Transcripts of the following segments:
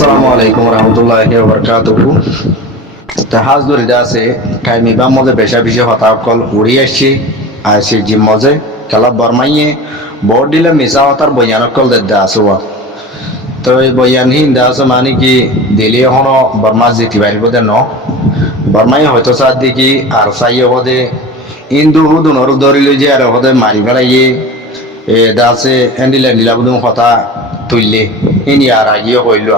আসসালামু আলাইকুম রহমতুল্লাহি ওয়া বারাকাতুহু। হাজ ধরে আছে কাইমি বা মজে বেশা বেশি হতা কল উড়ি আসছি জিম মজে কালা বরমাইয়ে বড় দিলে মিশা হতার বয়ান কল দে আসুয়া। তো এই বয়ান হিন্দা আছে মানে কি দিলে হনো বর্মা জিতি পারিব দে ন বর্মাই হয়তো সার দেখি আর সাইয়ে হদে ইন্দু হুদুনর ধরিল যে আর হদে মারি ফেলাইয়ে দাসে এন্ডিলা এন্ডিলা বুদুম কথা তুললে ইনি আর আগিয়ে কইল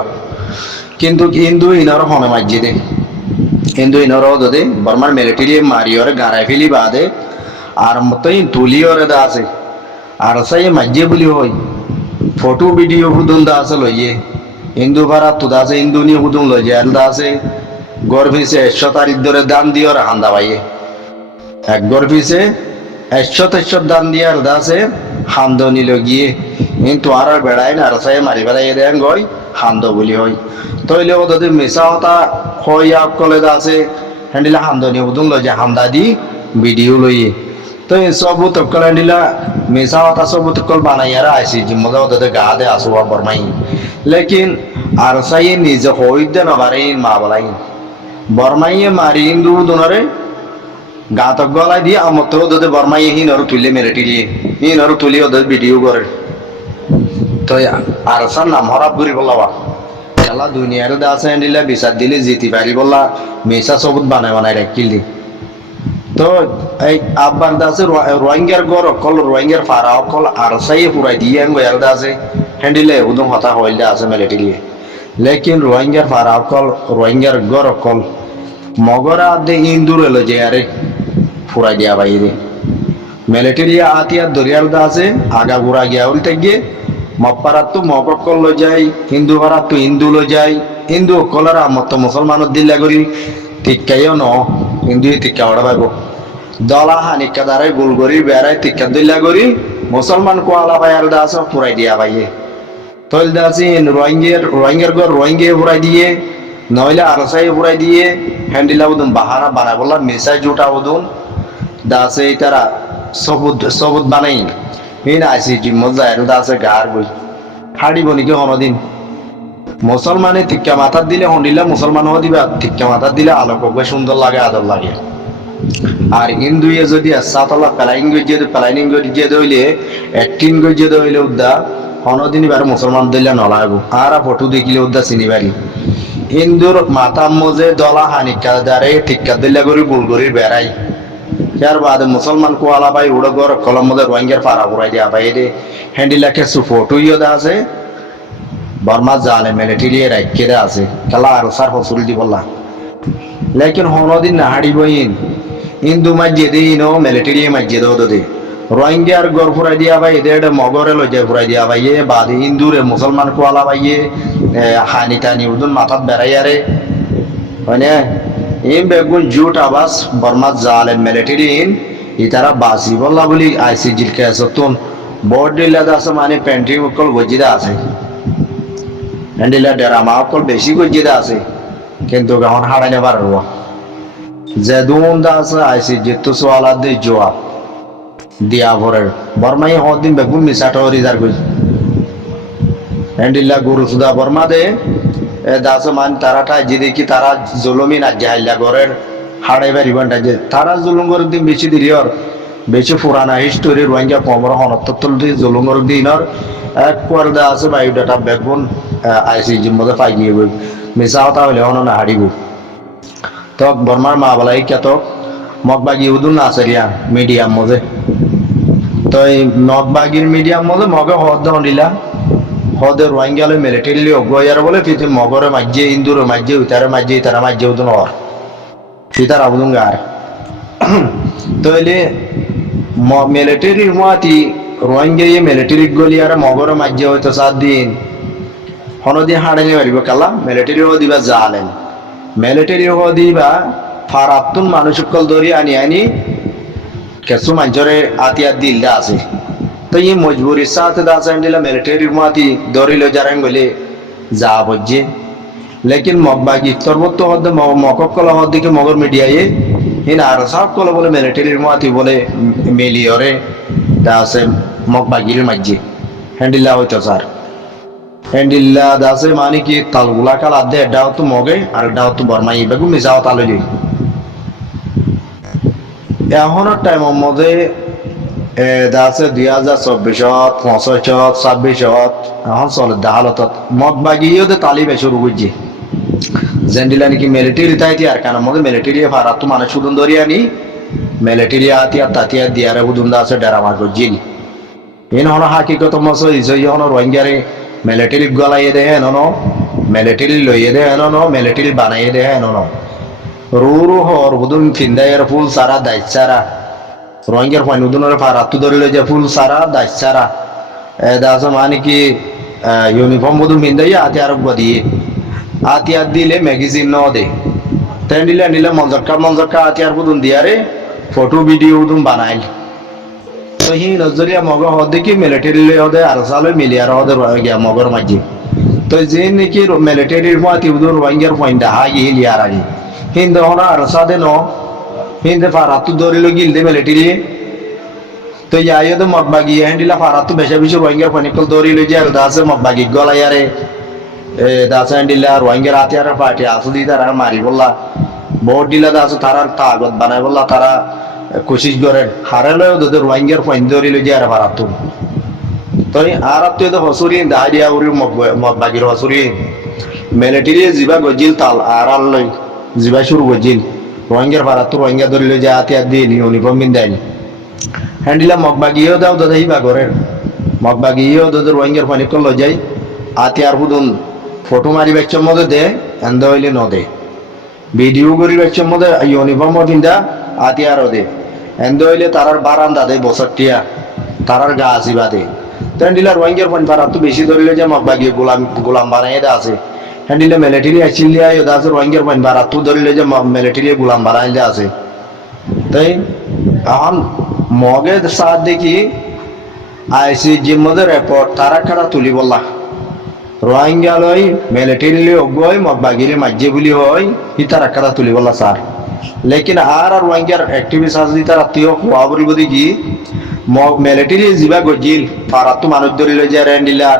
কিন্তু হিন্দু ইনর হনে মাঝে দে হিন্দু ইনর দে বর্মার মিলিটারি মারিয়র গাড়াই ফেলি বাদে আর মতই তুলিয়রে দা আছে আর সাই মাঝে বলি হই ফটো ভিডিও হুদুন দা আছে লইয়ে হিন্দু ভাড়া তুদা আছে হিন্দু নি হুদুন লই যায় দা আছে গর্ভিসে 100 তারিখ ধরে দান দিয়র হান্দা ভাইয়ে এক গর্ভিসে 100 দান দিয়ার দা আছে হান্দ নিল গিয়ে কিন্তু আর বেড়ায় না আর সাই মারি বেড়াই দেন গই হান্দ বলি হই তইলে ও যদি মিশা হতা হইয়া কলে দা আছে হ্যান্ডিলা হান্দ নিয়ে উদুন লই যে হান্দা দি ভিডিও লইয়ে তো এই সব তকল হ্যান্ডিলা মিশা হতা সব তকল বানাইয়ারা আইসি জিম্মদা ওদের গা দে আসুয়া বরমাই লেকিন আর সাই নিজে হই দে না বারে মা বলাই বরমাইয়ে মারি হিন্দু দুনরে গাতক গলাই দিয়ে আমতো ওদের বরমাইয়ে হিনর তুলে মেরেটি দিয়ে হিনর তুলি ওদের ভিডিও করে তো আর সার নাম হরাপ করি বললাবা খেলা দুনিয়ার দা আছে দিলে বিচার দিলে জিতি পারি বললা মেসা সবুত বানায় বানায় রাখিলি তো এই আব্বার দাসে রোহিঙ্গার গড় অকল রোহিঙ্গার ফারা অকল আর সাই পুরাই দিয়ে গয়ার দাসে হ্যান্ডিলে উদম হতা হইল দা আছে মিলিটারি লেকিন রোহিঙ্গার ফারা অকল রোহিঙ্গার গড় অকল মগরা দে ইন্দুর এলো যে আরে ফুরাই দিয়া বাইরে মিলিটারি আতিয়ার দরিয়ার দা আছে আগা গুড়া গিয়া উল্টে গিয়ে মপারাত তো মকল লো যাই হিন্দু ভাড়াত তো হিন্দু লো যাই হিন্দু কলার মত মুসলমানত দিল্লা করি টিকাইও ন হিন্দু টিকা ওড়া পাইব দলা হানিকা দ্বারাই গোল করি বেড়াই টিকা দিল্লা করি মুসলমান কোয়ালা ভাইয়ার দা আছে ফুরাই দিয়া ভাইয়ে তৈল দাসি রোহিঙ্গার ঘর রোহিঙ্গে ফুরাই দিয়ে নইলে আরসাই ফুরাই দিয়ে হ্যান্ডিলা উদুন বাহানা বানাই বললাম মেসাই জুটা উদুন দাসে তারা সবুত সবুত বানাই হিন আইসি জিম্মত যায় দাসে গার বই হাড়ি বনিকে হনদিন মুসলমানে টিক্কা মাথার দিলে হন্ডিলা মুসলমান হওয়া দিবা টিক্কা মাথার দিলে আলোক সুন্দর লাগে আদর লাগে আর হিন্দুয়ে যদি সাতলা পেলাইন গিয়ে পেলাইনিং গিয়ে দইলে একটিন গিয়ে দইলে উদ্দা হনদিন এবার মুসলমান দিলে নলাগো আর ফটো দেখিলে উদ্দা চিনি পারি হিন্দুর মাথা মজে দলা হানিকা দারে টিক্কা দিলে করি গুল করি বেড়াই यार बाद मुसलमान को आला भाई उड़ गोर कलम मदर रोहिंग्या पारा बुराई दिया भाई दे हैंडल के सु फोटो यो दा से बर्मा जाले मिलिटारी राइके दा से कला आरो सर फसुल दी बोला लेकिन होनो दिन नाहाड़ी बइन हिंदू मस्जिद इनो मिलिटारी मस्जिद हो दे रोहिंग्या गोर फुराई दिया भाई दे मगरे लो जे फुराई दिया भाई ये बाद हिंदू रे मुसलमान को आला भाई ये हानि तानी उदुन माथा बेराया रे মানে ইন বেগুন জুট আবাস বর্মা জালে মিলিটারি ইন ইতারা বাসি বললা বলি আইসিজির কেসতুন বোর্ড দিলা দাস মানে পেন্ট্রি কল গজিদা আছে এন্ডিলা ডরামা কল বেশি গজিদা আছে কিন্তু গাহন হাড়ানে পারবো জেদুন দাস আইসিজি তো সওয়ালা দে জবাব দিয়া ভরে বর্মাই হদিন বেগুন মিসাটো রিজার কই এন্ডিলা গুরু সুদা বর্মা দে দাস মান তারাটা যে দেখি তারা জুলুমি না জাইলা ঘরের হাড়ে বাড়ি বান্ডা যে তারা জুলুম করে দিন বেশি দিরিয়র বেশি পুরানা হিস্টোরি রোহিঙ্গা পমর হনতল দি জুলুম করে দিনর এক পর্দা আছে বায়োডাটা বেগুন আইসিজি মধ্যে পাই গিয়ে মিশা হতা হলে হন না হারিব তো বর্মার মা বলাই কত মগবাগি উদুন না আসরিয়া মিডিয়াম মধ্যে তো এই মগবাগির মিডিয়াম মধ্যে মগে হদ দিলা হদে রোহিঙ্গালে মিলিটারি অগয়ার বলে ফিতে মগরে মাঝে ইন্দুর মাঝে উতারে মাঝে তারা মাঝে উদন হর ফিতার আবুদুন গার তইলে মিলিটারি মাতি রোহিঙ্গা ইয়ে মিলিটারি গলিয়ার মগরে মাঝে হয়তো 7 দিন হনদিন হাড়ে নে পারিব কালা মিলিটারি ও দিবা জালেন মিলিটারি ও দিবা ফারাতুন মানুষকল ধরি আনি কেসু মাঝরে আতিয়া দিলদা আছে तो ये मजबूरी साथ दासला मिलिटारी माती दौरी लो जा रहे जा बजे लेकिन मगबागी तरबत हद मकल हद के मगर मीडिया ये इन आर सब कल बोले मिलिटारी माती बोले मिलियरे दासे मगबागिर मज्जे हैंडिला होतो सर এন্ডিল্লা দাসে মানে কি তালগুলা কাল আদে এডাও তো মগে আর এডাও তো বর্মাই বেগু মিসাও তালুলি এখনের টাইমের মধ্যে দাসে 2024 25 26 এখন চলে দাহালতত মদ বাগিয়েও তো তালি বেশ শুরু করছে জেন্ডিলা নাকি মিলিটারি তাইতি আর কারণ মধ্যে মিলিটারি ভাড়া তো মানে সুদন দরিয়ানি মিলিটারি আতিয়া তাতিয়া দিয়ারে বুদুন্দা আছে ডেরামার গজিল ইন হন হাকিকত মসো ইজই হন রোহিঙ্গারে মিলিটারি গলাইয়ে দে হেন মিলিটারি লইয়ে দে হেন মিলিটারি বানাইয়ে দে হেন রুরু হর বুদুন ফিন্দায়ের ফুল সারা দাইচারা রোহিঙ্গার ফাইন উদুনের ভাড়া তো ধরিলে যে ফুল সারা দাইচারা দাস মানে কি ইউনিফর্ম বুদুন ফিন্দাইয়া আতি আর গদিয়ে আতিয়ার দিলে ম্যাগাজিন ন দে তেন দিলে নিলে মঞ্জক্কা আতিয়ার বুদুন দিয়ারে ফটো ভিডিও বুদুন বানাইল তো হি নজরিয়া মগ হদে কি মিলিটারি লই হদে আর সালে মিলিয়ার হদে গিয়া মগর মাঝি তো যে নাকি মিলিটারির ফাতি বুদুন রোহিঙ্গার পয়েন্ট হাই হিলিয়ার আগে হিন্দে হনা আর সাদে ন হিন্দে ফারাতু ধরিল গিলদে মিলিটারি তো ইয়াইও তো মগবাগি হ্যান্ডিলা ফারাতু বেশা বেশি রোহিঙ্গার পয়েন্ট ধরিল যে দাসে মগবাগি গলায়ারে দাসান্ডিলা রোহিঙ্গার আতিয়ার পার্টি আসুদি তারা মারি বললা ভোট দিলা দাস তারার তাগত বানাই বললা তারা কোশিশ করেন হারালেও তো রোহিঙ্গার পয়েন্ট ধরিল যে আর ফারাতু তো আর তো তো হসুরি দাহারিয়া উরি মগবাগির হসুরি মিলিটারি জিবা গজিল তাল আর আল্লাই জিবা শুরু গজিল রোহিঙ্গার ফারাতু রোহিঙ্গা ধরিল যে আতিয়ার দিন ইউনিফর্ম বিন দেয়নি হ্যান্ডিলা মগবাগিও দাও দাদা হিবা করেন মগবাগিও দাদা রোহিঙ্গার পানি করলো যাই আতিয়ার বুদুন ফটো মারি বাচ্চার মধ্যে দে এন্দ হইলে ন দে ভিডিও করি বাচ্চার মধ্যে ইউনিফর্ম পিন্ধা আতিয়ারও দে এন্দ হইলে তারার বারান্দা দে বছরটিয়া তারার গা আসিবা দে হ্যান্ডিলা রোহিঙ্গার পানি পারা তো বেশি ধরিলে যে মগবাগি গোলাম বানাই দে আছে হ্যান্ডিলা মিলিটারি আসিলিয়া আছে রোহিঙ্গার পানি পারা তো ধরিলে যে মিলিটারি গোলাম বানাই দে আছে তাই এখন মগে সাথ দেখি আইসিজির মধ্যে রেপোর্ট তারা খারা তুলি বললা রোহিঙ্গা লই মিলিটারি অগয় মগবাগিরে মাঝে বলি হয় ই তারা খারা তুলি বললা স্যার লেকিন আর রোহিঙ্গার অ্যাক্টিভিস্ট আছে তারা তিও হওয়া বলিব দেখি মিলিটারি যিবা গজিল ফারাতো মানুষ ধরিল যে রেন্ডিলা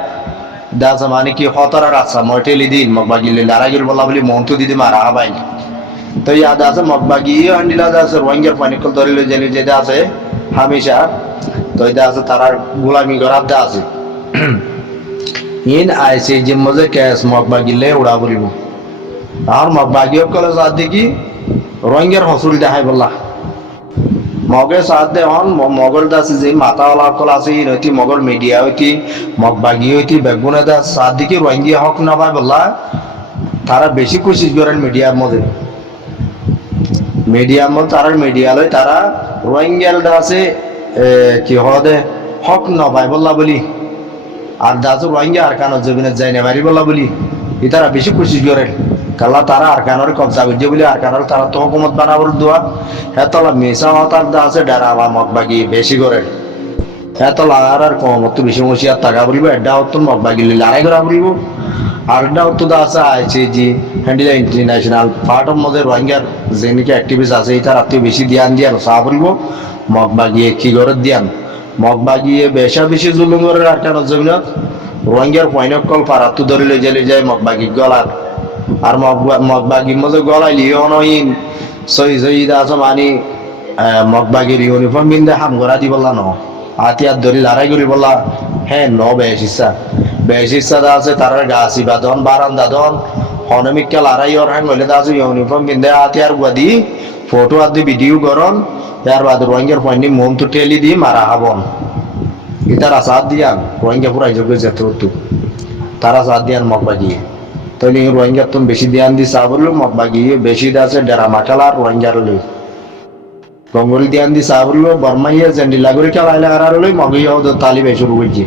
দাস মানে কি হতরা রাস্তা মটেলি দিন মগবাগিলে লারাগির বলা বলি মন্তু দিদি মারা হবাই তো ইয়াদ আছে মগবাগি হন্ডিলা আছে রোহিঙ্গার পানিকল ধরিল জেলে যেটা আছে হামেশা তো এটা আছে তারার গোলামি করার দা আছে ইন আইসি যে মজে কেস মগবাগিলে উড়া বলিব আর মগবাগি কলে সাথ দেখি রোহিঙ্গার হসুল দেখাই বললা মগে সাথ দে হন মগর দাস যে মাতাওয়ালা কল আছে ইনতি মগর মিডিয়া হইতি মগবাগি হইতি বেগুনে দাস সাথ দেখি রোহিঙ্গা হক না পাই বললা তারা বেশি কোশিশ করেন মিডিয়ার মধ্যে মিডিয়ার মধ্যে তারা মিডিয়া লয় তারা রোহিঙ্গার দাসে কি হদে হক ন পাই বললা বলি আর দাসু রোহিঙ্গা আর কানো জমিনে যাই না মারি বললা বলি ই তারা বেশি কোশিশ করেন কালা তারা আর কানোর কবজা করছে বলে আর কানোর তারা তো হুকুমত বানাবার দোয়া হেতলা মিশা হতার দাসে ডারাবা মগবাগি বেশি করেন হেতলা আর কমত বেশি মশিয়ার টাকা বলিব এডা হতো মগবাগি লড়াই করা বলিব আর এডা হতো দাসে আইসিজি হ্যান্ডিলা ইন্টারন্যাশনাল পার্ট অফ মধ্যে রোহিঙ্গার যে নাকি অ্যাক্টিভিস্ট আছে এই তার আত্মীয় বেশি ধ্যান দিয়ান চা বলিব মগবাগিয়ে কি করে দিয়ান মগবাগিয়ে বেশা বেশি জুলুম করে আর কানোর জমিনত রোহিঙ্গার পয়নক কল পারাতু ধরিলে জেলে যায় মগবাগি গলার আর মগবাগির মধ্যে গলাই লিও নইন সই সই দাস মানি মগবাগির ইউনিফর্ম বিন্দে হাম করা দি বললা ন আতিয়ার ধরি লড়াই করি বললা হ্যাঁ ন বেশ ইচ্ছা দা আছে তার গাছি বাদন বারান্দা দন হনমিককে লড়াই ওর হ্যাঁ বলে দা আছে ইউনিফর্ম বিন্দে আতিয়ার গুয়াদি ফটো আদি ভিডিও করন তার বাদ রোহিঙ্গার পয়েন্ট মন তো টেলি দি মারা হাবন ইতার আসাদ দিয়ান রোহিঙ্গা পুরা যোগ্য যেত তারা সাদ দিয়ান মগবাগিয়ে তাহলে রোহিঙ্গার তুমি বেশি ধ্যান দি চা বললো মগবাগিয়ে বেশি আছে ডেরা মাকালা রোহিঙ্গার লই গঙ্গল ধ্যান দি চা বললো বর্মাইয়া জেন্ডি লাগরি খেলাইলে আর লই মগিয়ে তালি বেশি শুরু করছি